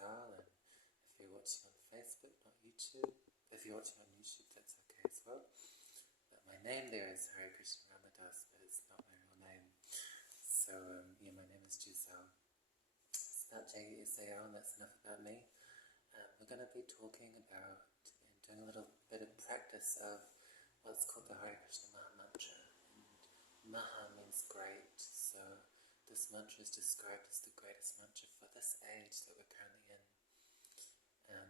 style, and if you're watching on Facebook, not YouTube, if you're watching on YouTube, that's okay as well. But my name there is Hare Krsna Maha, but it's not my real name. So, yeah, my name is Giselle. It's about JUSAL, and that's enough about me. We're going to be talking about and doing a little bit of practice of what's called the Hare Krsna Maha mantra. And Maha means great, so this mantra is described as the greatest mantra for this age that we're currently in.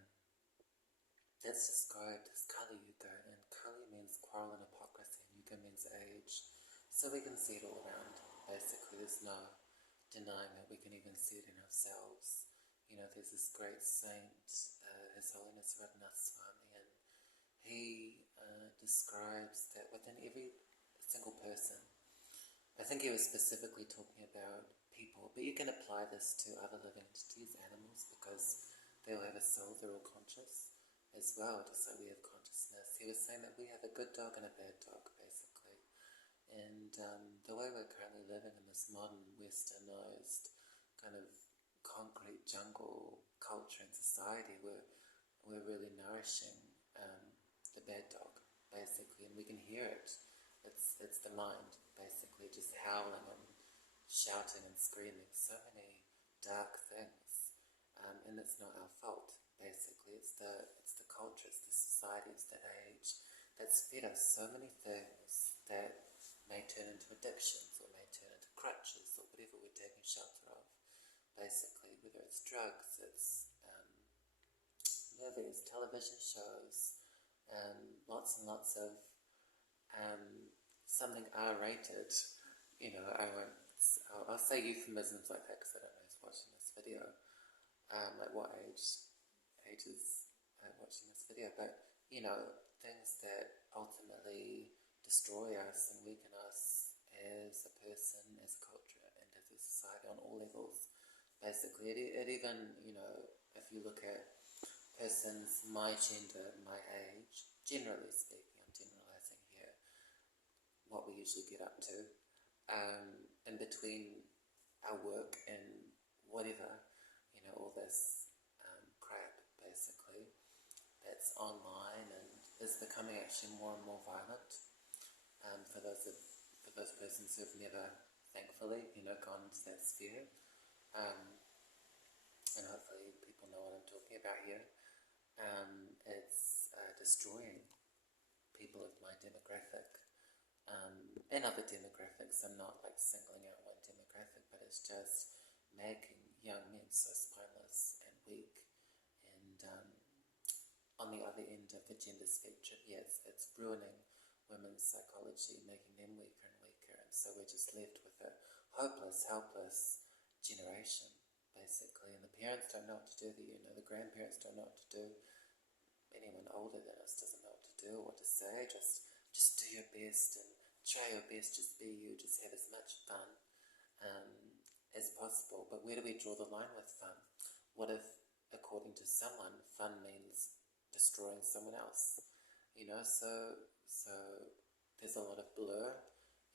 That's described as Kali Yuga, and Kali means quarrel and hypocrisy, and Yuga means age. So we can see it all around. Basically, there's no denying it. We can even see it in ourselves. You know, there's this great saint, His Holiness Radhanath Swami, and he describes that within every single person, I think he was specifically talking about people, but you can apply this to other living entities, animals, because they all have a soul, they're all conscious as well, just like we have consciousness. He was saying that we have a good dog and a bad dog, basically. And the way we're currently living in this modern, westernized, kind of concrete jungle culture and society, we're really nourishing the bad dog, basically, and we can hear it. It's the mind, basically, just howling and shouting and screaming so many dark things, and it's not our fault. Basically, it's the culture, it's the society, it's the age that's fed us so many things that may turn into addictions or may turn into crutches or whatever we're taking shelter of. Basically, whether it's drugs, it's movies, television shows, lots and lots of something R-rated. You know, I'll say euphemisms like that because I don't know who's watching this video. Like what ages watching this video, but you know, things that ultimately destroy us and weaken us as a person, as a culture, and as a society on all levels. Basically, it even, you know, if you look at persons my gender, my age, generally speaking, I'm generalizing here, what we usually get up to, in between our work and whatever, you know, all this crap, basically, that's online and is becoming actually more and more violent. For those persons who've never, thankfully, you know, gone into that sphere, and hopefully people know what I'm talking about here. It's destroying people of my demographic and other demographics. I'm not like singling out one demographic, but it's just making young men so spineless and weak. And on the other end of the gender spectrum, yes, it's ruining women's psychology, making them weaker and weaker, and so we're just left with a hopeless, helpless generation, basically, and the parents don't know what to do, the grandparents don't know what to do, anyone older than us doesn't know what to do or what to say, just do your best and try your best, just be you, just have as much fun as possible. But where do we draw the line with fun? What if, according to someone, fun means destroying someone else? You know, so there's a lot of blur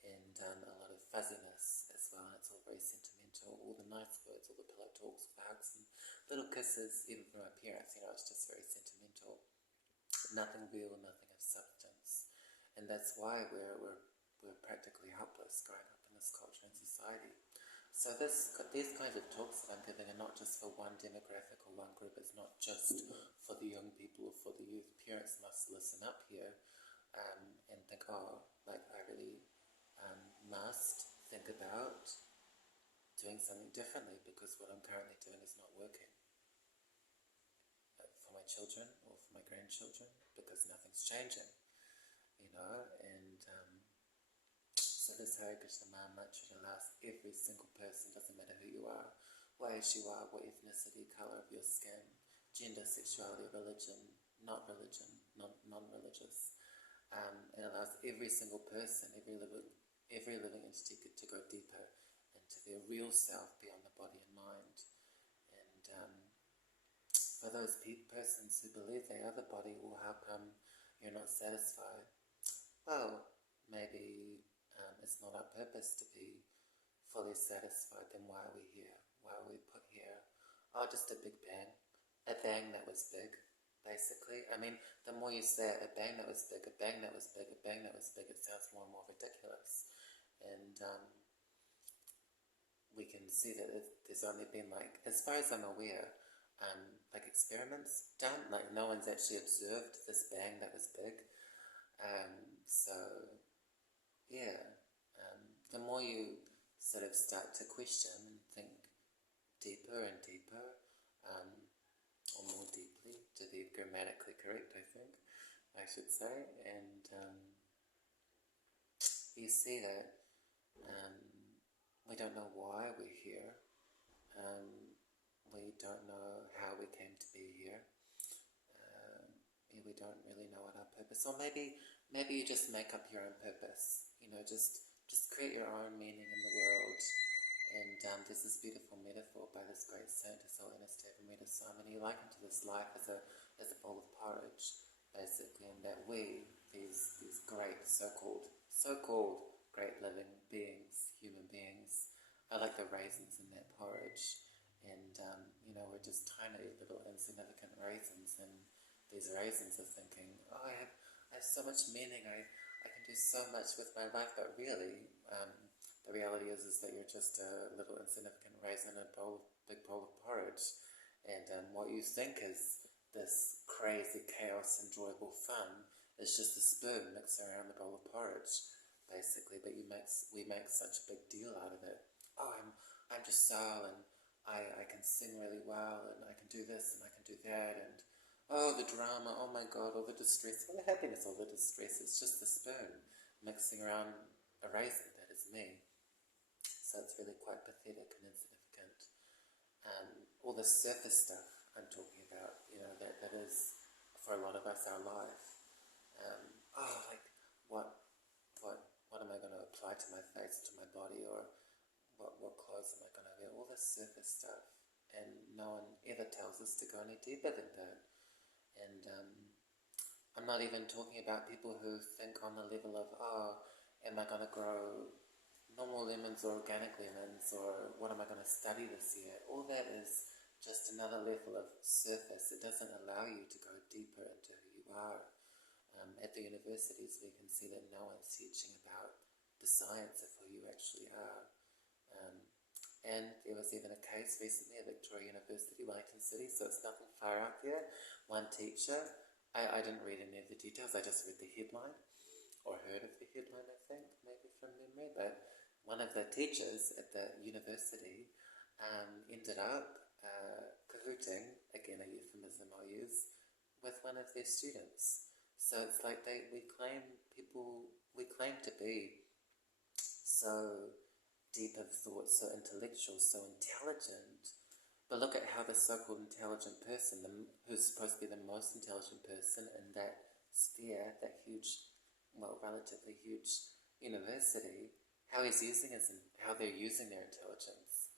and a lot of fuzziness as well, and it's all very sentimental, all the nice words, all the pillow talks, hugs and little kisses, even from our parents, you know, it's just very sentimental. Nothing real, nothing of substance. And that's why we're practically helpless growing up in this culture and society. So these kinds of talks that I'm giving are not just for one demographic or one group. It's not just for the young people or for the youth. Parents must listen up here and think, oh, like I really must think about doing something differently because what I'm currently doing is not working for my children or for my grandchildren because nothing's changing, you know, and so this Hare Krsna Maha mantra allows every single person, doesn't matter who you are, what age you are, what ethnicity, colour of your skin, gender, sexuality, religion, non-religious. It allows every single person, every living entity to go deeper into their real self beyond the body and mind. And for those persons who believe they are the body, well, how come you're not satisfied? Well, maybe it's not our purpose to be fully satisfied. Then why are we here? Why are we put here? Oh, just a big bang. a bang that was big, basically. I mean, the more you say it, a bang that was big, a bang that was big, a bang that was big, it sounds more and more ridiculous. And we can see that there's only been, like, as far as I'm aware, like experiments done, like no one's actually observed this bang that was big. So, yeah, the more you sort of start to question and think deeper and deeper, or more deeply, to be grammatically correct, I think, I should say, and you see that we don't know why we're here, we don't know how we came to be here, we don't really know what our purpose, or maybe you just make up your own purpose, just create your own meaning in the world. And there's this beautiful metaphor by this great saint, His Holiness Devamrita Simon. He likened to this life as a bowl of porridge, basically, and that we, these great so-called great living beings, human beings, are like the raisins in that porridge. And we're just tiny little insignificant raisins, and these raisins are thinking, oh, I have so much meaning, I can do so much with my life, but really, the reality is that you're just a little insignificant raisin in a big bowl of porridge. And what you think is this crazy chaos, enjoyable fun is just a spoon mixing around the bowl of porridge, basically. But we make such a big deal out of it. Oh, I'm just so, and I can sing really well, and I can do this, and I can do that, and oh, the drama, oh my God, all the distress, all the happiness, all the distress. It's just the spoon mixing around a raisin. That is me. So it's really quite pathetic and insignificant. All the surface stuff I'm talking about, that is, for a lot of us, our life. Like, what am I going to apply to my face, to my body, or what clothes am I going to wear? All the surface stuff. And no one ever tells us to go any deeper than that. And I'm not even talking about people who think on the level of, am I going to grow normal lemons or organic lemons, or what am I going to study this year? All that is just another level of surface. It doesn't allow you to go deeper into who you are. At the universities, we can see that no one's teaching about the science of who you actually are. And there was even a case recently at Victoria University, Wellington City, so it's nothing far out there. One teacher, I didn't read any of the details, I just read the headline, or heard of the headline, I think, maybe from memory, but one of the teachers at the university ended up cahooting, again a euphemism I'll use, with one of their students. So it's like we claim to be so deep of thought, so intellectual, so intelligent, but look at how the so-called intelligent person, who's supposed to be the most intelligent person in that sphere, that huge, well, relatively huge university, how they're using their intelligence.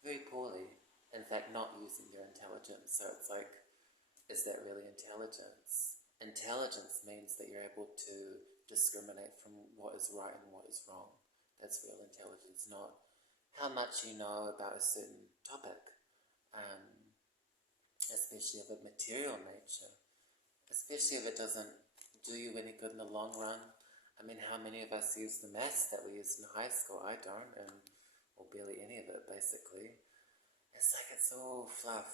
Very poorly. In fact, not using their intelligence. So it's like, is that really intelligence? Intelligence means that you're able to discriminate from what is right and what is wrong. That's real intelligence, not how much you know about a certain topic, especially of a material nature, especially if it doesn't do you any good in the long run. I mean, how many of us use the maths that we used in high school? I don't, or barely any of it, basically. It's like it's all fluff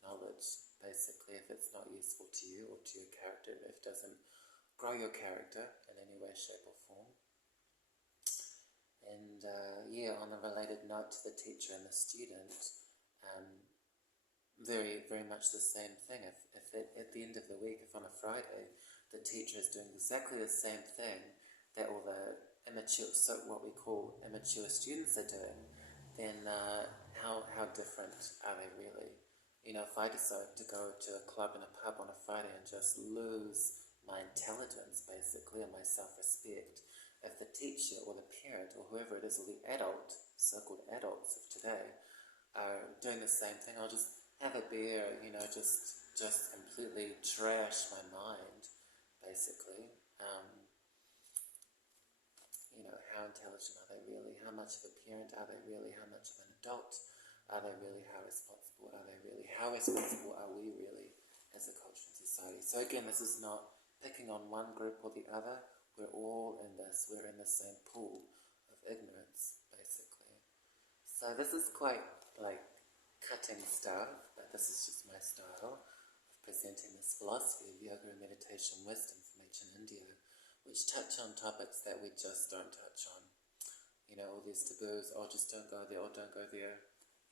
knowledge, basically, if it's not useful to you or to your character, if it doesn't grow your character in any way, shape or form. And on a related note to the teacher and the student, very, very much the same thing. If at the end of the week, if on a Friday, the teacher is doing exactly the same thing that all the what we call immature students are doing, then how different are they really? If I decide to go to a club and a pub on a Friday and just lose my intelligence, basically, and my self-respect, if the teacher or the parent or whoever it is, or the adult, so-called adults of today, are doing the same thing, I'll just have a beer, just completely trash my mind, basically. How intelligent are they really? How much of a parent are they really? How much of an adult are they really, how responsible are they really, how responsible are we really as a culture and society? So again, this is not picking on one group or the other. We're all in this, we're in the same pool of ignorance, basically. So this is quite like cutting stuff, but this is just my style of presenting this philosophy of yoga and meditation wisdom from ancient India, which touch on topics that we just don't touch on. All these taboos, just don't go there, or don't go there,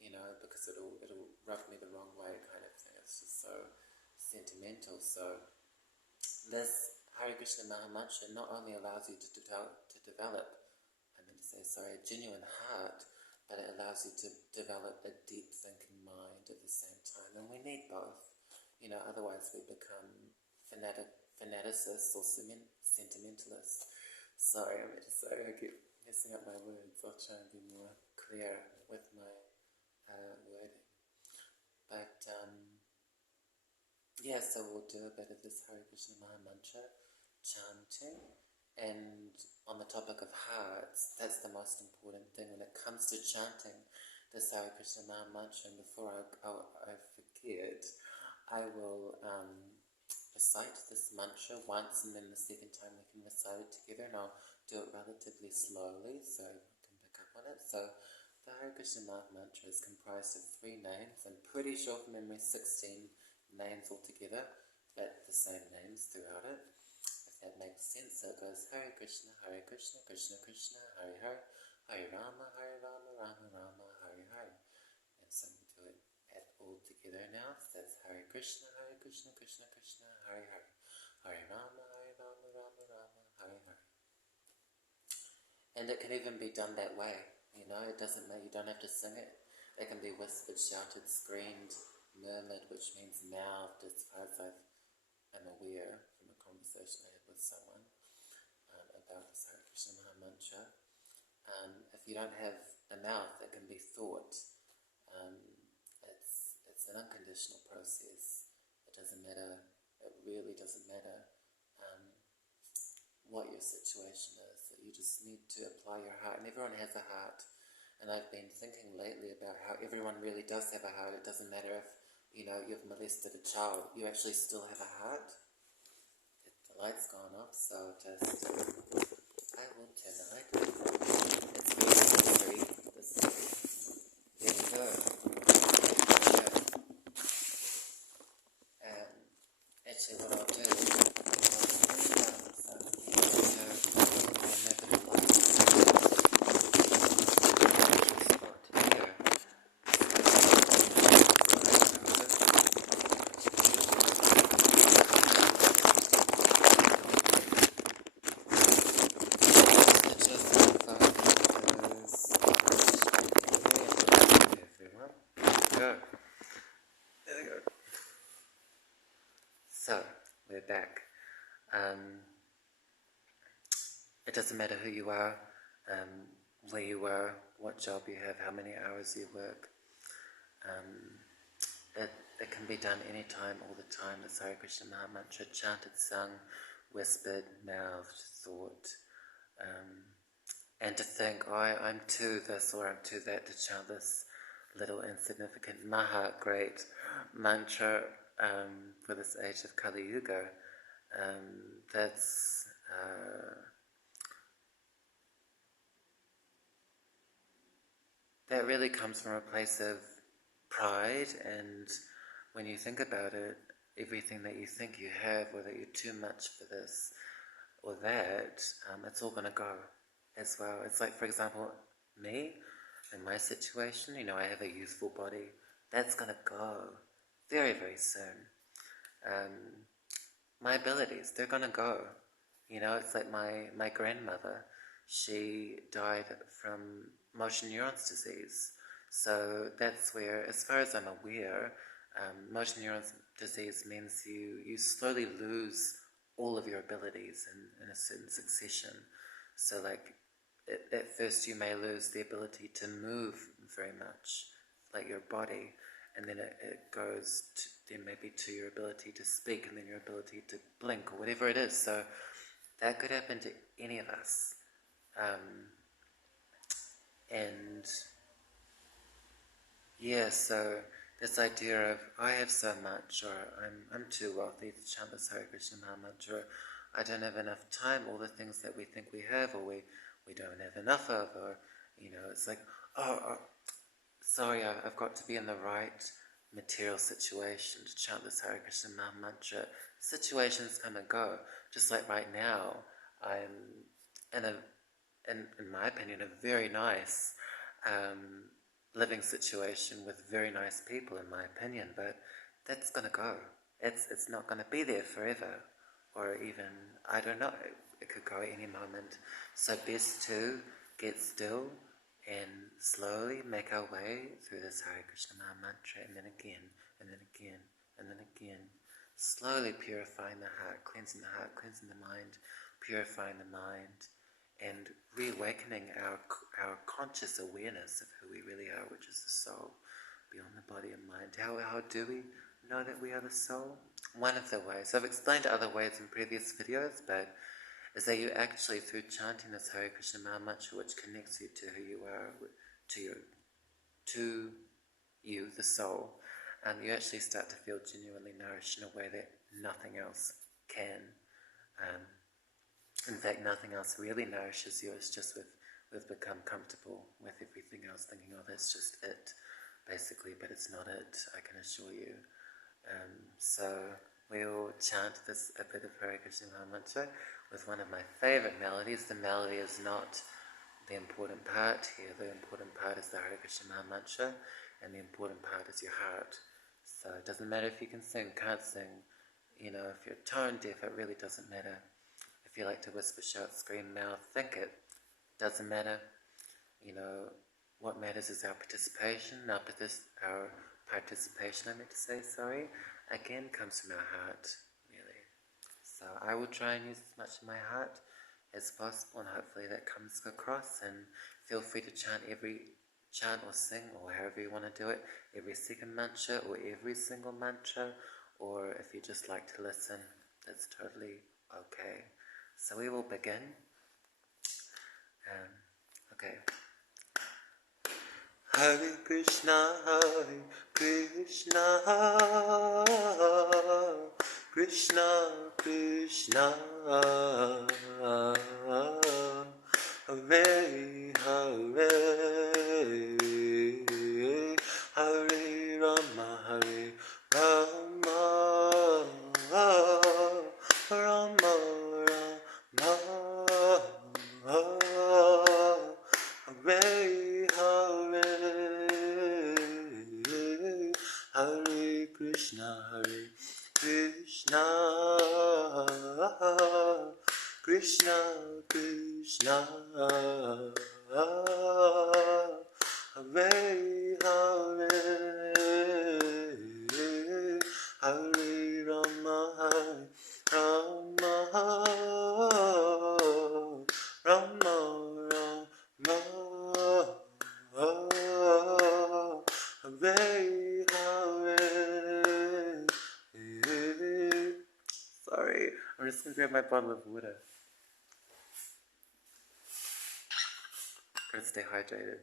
because it'll rub me the wrong way kind of thing. It's just so sentimental. So this Hare Krsna Maha mantra not only allows you to develop, a genuine heart, but it allows you to develop a deep thinking mind at the same time. And we need both. Otherwise we become fanaticists or sentimentalists. Sorry, I keep messing up my words. I'll try and be more clear with my wording. But so we'll do a bit of this Hare Krsna Maha mantra chanting. And on the topic of hearts, that's the most important thing when it comes to chanting this Hare Krsna Maha mantra. And before I forget, I will recite this mantra once, and then the second time we can recite it together, and I'll do it relatively slowly so everyone can pick up on it. So the Hare Krsna Maha mantra is comprised of 3 names. I'm pretty sure from memory 16 names altogether, but the same names throughout it, if that makes sense. So it goes Hare Krishna, Krishna Krishna, Hare Hare, Hare Rama, Rama Rama, Hare Hare. And so we'll do it all together now. So that's Hare Krishna, Krishna Krishna, Hare Hare, Hare Rama, Rama Rama, Hare Hare. And it can even be done that way. It doesn't matter. You don't have to sing it. It can be whispered, shouted, screamed, murmured, which means mouthed, as far as I'm aware from a conversation I had with someone about the Hare Krsna Maha mantra. If you don't have a mouth, it can be thought. It's an unconditional process. It doesn't matter. It really doesn't matter what your situation is. You just need to apply your heart. And everyone has a heart. And I've been thinking lately about how everyone really does have a heart. It doesn't matter if you've molested a child. You actually still have a heart. The light's gone off, so I will turn the light on. It's very There we go. Actually, what I'll do is back. It doesn't matter who you are, where you are, what job you have, how many hours you work. It can be done anytime, all the time. The Hare Krsna Maha mantra, chanted, sung, whispered, mouthed, thought. And to think, I'm too this or I'm too that, to chant this little insignificant Maha, great mantra for this age of Kali Yuga. That really comes from a place of pride, and when you think about it, everything that you think you have, or that you're too much for this or that, it's all going to go as well. It's like, for example, me, in my situation, I have a youthful body. That's going to go very, very soon. My abilities, they're going to go. It's like my grandmother, she died from motor neurons disease. So that's where, as far as I'm aware, motor neurons disease means you slowly lose all of your abilities in a certain succession. So like, at first you may lose the ability to move very much, like your body, and then it goes then maybe to your ability to speak, and then your ability to blink, or whatever it is. So that could happen to any of us. And yeah, so this idea of I have so much, or I'm too wealthy to chant this Hare Krishna Maha mantra, or I don't have enough time, all the things that we think we have, or we don't have enough of, or, it's like, sorry, I've got to be in the right material situation to chant this Hare Krishna Maha mantra. Situations come and go. Just like right now, I'm in my opinion, a very nice living situation with very nice people, in my opinion, but that's going to go. It's not going to be there forever, or even, I don't know, it could go at any moment. So best to get still and slowly make our way through this Hare Krishna Maha mantra, and then again, and then again, and then again, slowly purifying the heart, cleansing the mind, purifying the mind, and reawakening our conscious awareness of who we really are, which is the soul, beyond the body and mind. How do we know that we are the soul? One of the ways, I've explained other ways in previous videos, but is that you actually, through chanting this Hare Krishna Maha mantra, which connects you to who you are, to you, the soul, you actually start to feel genuinely nourished in a way that nothing else can. In fact, nothing else really nourishes you. It's just we've become comfortable with everything else, thinking, oh, that's just it, basically, but it's not it, I can assure you. So we'll chant a bit of Hare Krishna Maha mantra with one of my favourite melodies. The melody is not the important part here. The important part is the Hare Krishna Maha mantra, and the important part is your heart. So it doesn't matter if you can sing, can't sing, if you're tone deaf, it really doesn't matter. If you like to whisper, shout, scream, mouth, think it, doesn't matter. What matters is our participation. Our participation, I meant to say, again, comes from our heart, really. So I will try and use as much of my heart as possible, and hopefully that comes across, and feel free to chant or sing, or however you want to do it, every second mantra, or every single mantra, or if you just like to listen, that's totally okay. So we will begin. Okay. Hare Krishna, Krishna Krishna, Hare Hare, Hare Rama, Hare Rama, Rama Rama, Hare Hare, Hare Krishna, Krishna Krishna, Hare Hare, Hare Rama, Rama Rama, Hare Hare. Sorry, I'm just gonna grab my bottle of water. Gotta stay hydrated.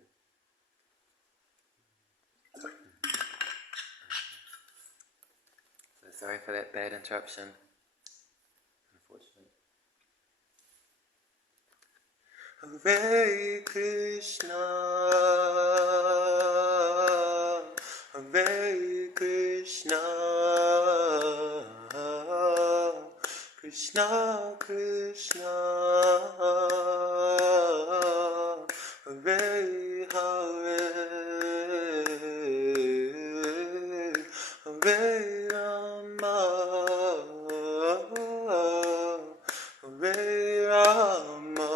So sorry for that bad interruption. Unfortunate. Hare Krishna, Hare Krishna, Krishna Krishna, Hare Hare, Hare Rama, Hare Rama,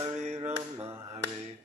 Hare Rama, Hare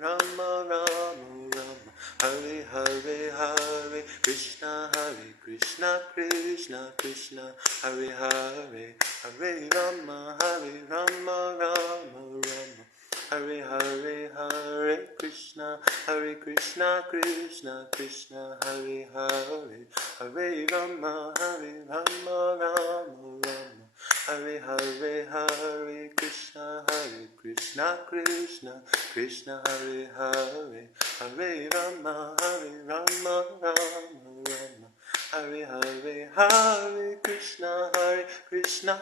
Rama, Rama, Hare Hare, Hare Krishna, Hare Krishna, Krishna Krishna, Hare Hare, Hare Rama, Hare Rama, Rama Rama, Hare Hare, Hare Krishna, Krishna Krishna, Hare Hare, Hare Rama, Rama Rama, Hare Hare, Hare Krishna, Krishna Krishna, Hare Hare, Hare Rama, Rama Rama, Hare Hare, Hare Krishna, Krishna Krishna, Hare Hare, Hare Rama, Rama Rama, Hare Hare, Hare Krishna, Krishna Krishna, Hare Hare, Hare Rama, Rama Rama, Hare Hare, Hare Krishna, Krishna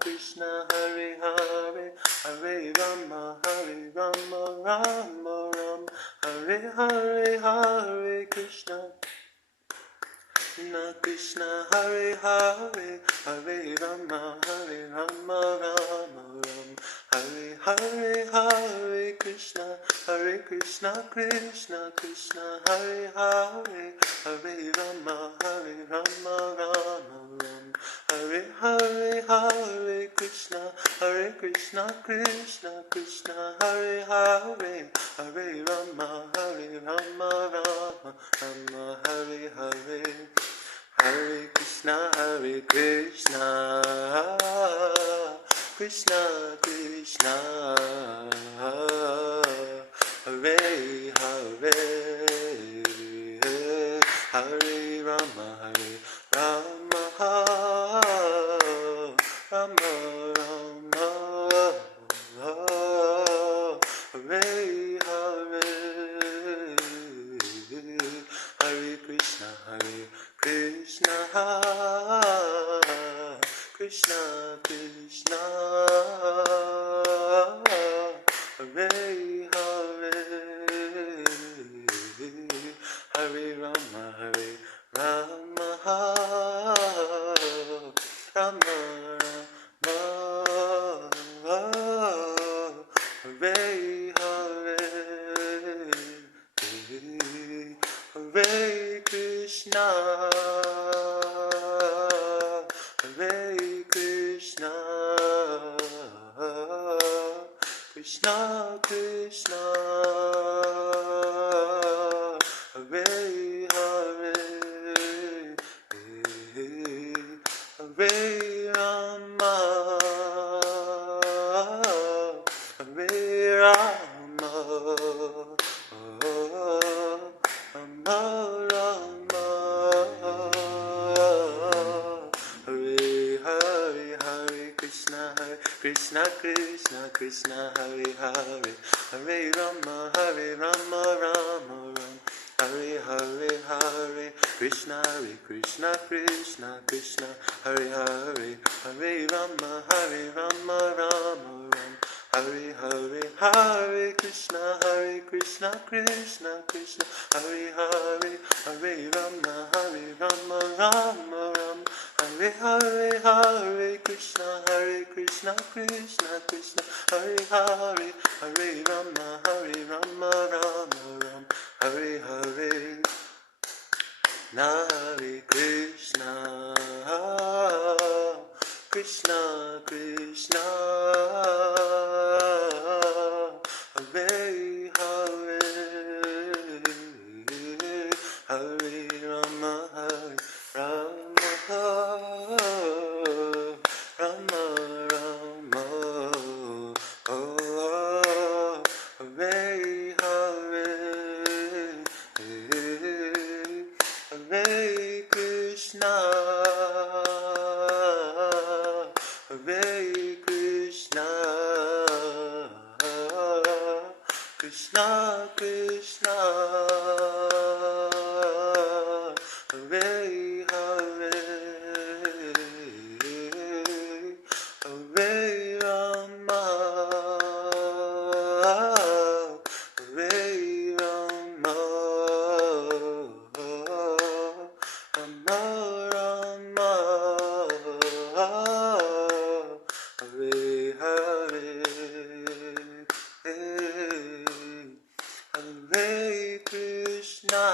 Krishna, Hare Hare, Hare Rama, Rama Rama, Hare Hare, Hare Krishna, Krishna, Hare Hare, Hare Rama, Rama Rama, Hare Hare, Hare Krishna, Krishna Krishna, Hare Hare, Hare Rama, Rama Rama, Hare Hare, Hare Krishna, Krishna Krishna, Hare Hare, Hare Rama, Rama Rama, Hare Hare, Hare Krishna, Krishna Krishna, Hare Hare, Hare Rama, Rama, Rama Rama, Hare Hare, Hare Krishna, Krishna Krishna Krishna, Hare Hare, Hare Rama, Rama Rama Rama, Hare Hare, Hare Krishna, Hare Krishna, Krishna Krishna, Hare Hare, Hare Rama, Hare Rama, Rama Rama, Hare Hare, Hare Krishna, Krishna Krishna, Hare Hare, Hare Rama, Rama Rama, Hare Hare, Hare Krishna, Krishna Krishna, Hare Hare, Hare Rama, Rama Rama, Hare Hare, Hare Krishna, Krishna Krishna, Hare Hare, Hare Rama, Rama Rama, Hare Hare, Hare Krishna, Krishna Krishna, Hare Hare, Hare Rama, Rama Rama, Hare Hare, Hare Krishna, Krishna Krishna, Hare Hare, Hare Rama, Rama, Rama Rama, Krishna Krishna, Hare Hare, Hare Rama, Hare Rama, Rama Rama, Hare Hare, Hare Krishna,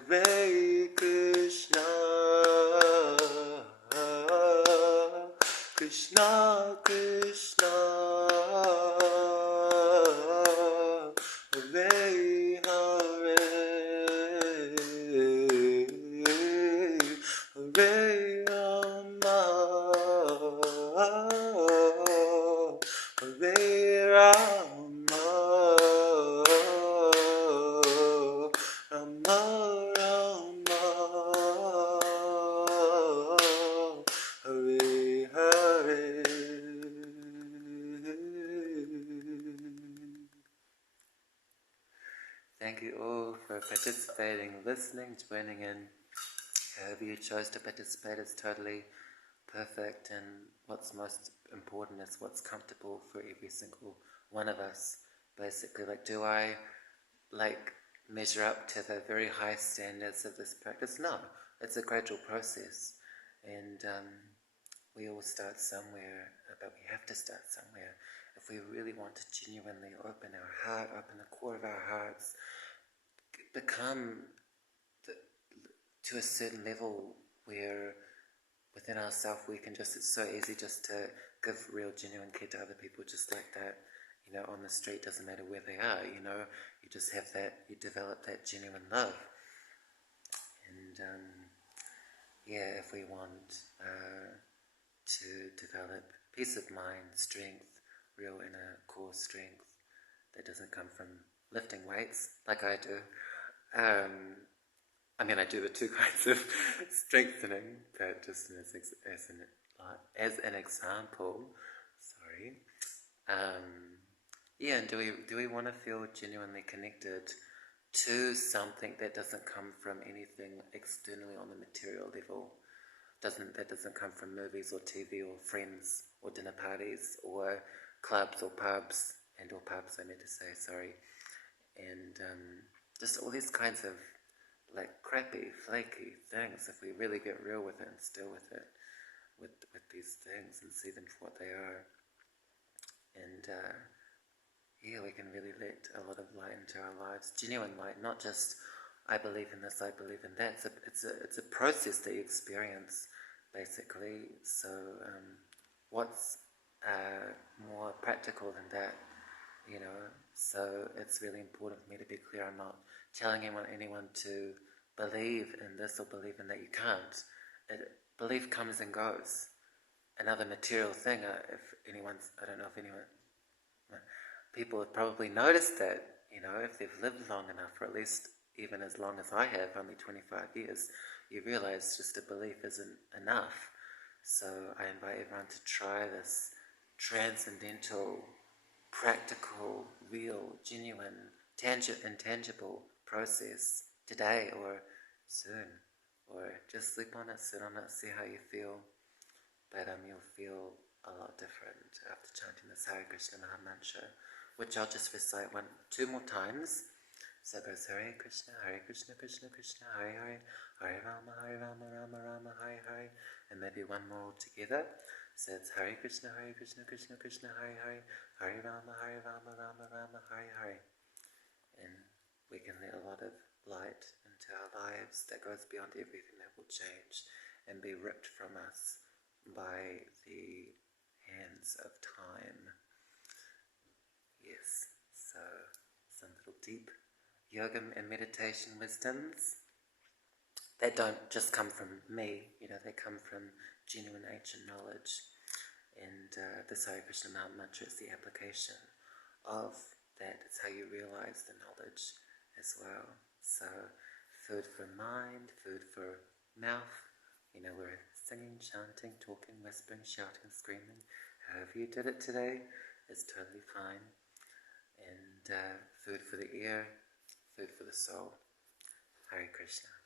Hare Krishna, Krishna Krishna, Hare Hare, Hare Rama, Hare Rama, Rama Rama, Hare Hare. Thank you all for participating, listening, joining in. However you chose to participate is totally perfect, and what's most important is what's comfortable for every single one of us. Basically, do I measure up to the very high standards of this practice? No, it's a gradual process, and we all start somewhere, but we have to start somewhere. If we really want to genuinely open our heart, open the core of our hearts, become to a certain level where within ourselves we can it's so easy just to give real genuine care to other people just like that, on the street, doesn't matter where they are, you just have that, you develop that genuine love. And if we want to develop peace of mind, strength, real inner core strength that doesn't come from lifting weights like I do. I do the two kinds of strengthening, but just as an example. Sorry. And do we want to feel genuinely connected to something that doesn't come from anything externally on the material level? That doesn't come from movies or TV or friends or dinner parties or clubs or pubs, or pubs I meant to say, sorry. And just all these kinds of crappy, flaky things, if we really get real with it and still with it, with these things and see them for what they are. And we can really let a lot of light into our lives, genuine light, not just I believe in this, I believe in that. It's a process that you experience, basically. So what's more practical than that, So it's really important for me to be clear. I'm not telling anyone to believe in this or believe in that. You can't. Belief comes and goes. Another material thing, I don't know if anyone, people have probably noticed that, if they've lived long enough, or at least even as long as I have, only 25 years, you realize just a belief isn't enough. So I invite everyone to try this transcendental, practical, real, genuine, intangible process today or soon, or just sleep on it, sit on it, see how you feel. But you'll feel a lot different after chanting this Hare Krsna Maha mantra, which I'll just recite 2 more times. So it goes Hare Krishna, Krishna Krishna, Hare Hare, Hare Rama, Rama Rama, Hare Hare, and maybe one more all together. So it's Hare Krishna, Krishna Krishna, Hare Hare, Hare Rama, Rama Rama, Hare Hare. And we can let a lot of light into our lives that goes beyond everything that will change and be ripped from us by the hands of time. Yes, so some little deep yoga and meditation wisdoms that don't just come from me, they come from genuine ancient knowledge. And this Hare Krsna Maha mantra is the application of that. It's how you realize the knowledge as well. So food for mind, food for mouth. We're singing, chanting, talking, whispering, shouting, screaming. However you did it today, is totally fine. And food for the ear, food for the soul. Hare Krishna.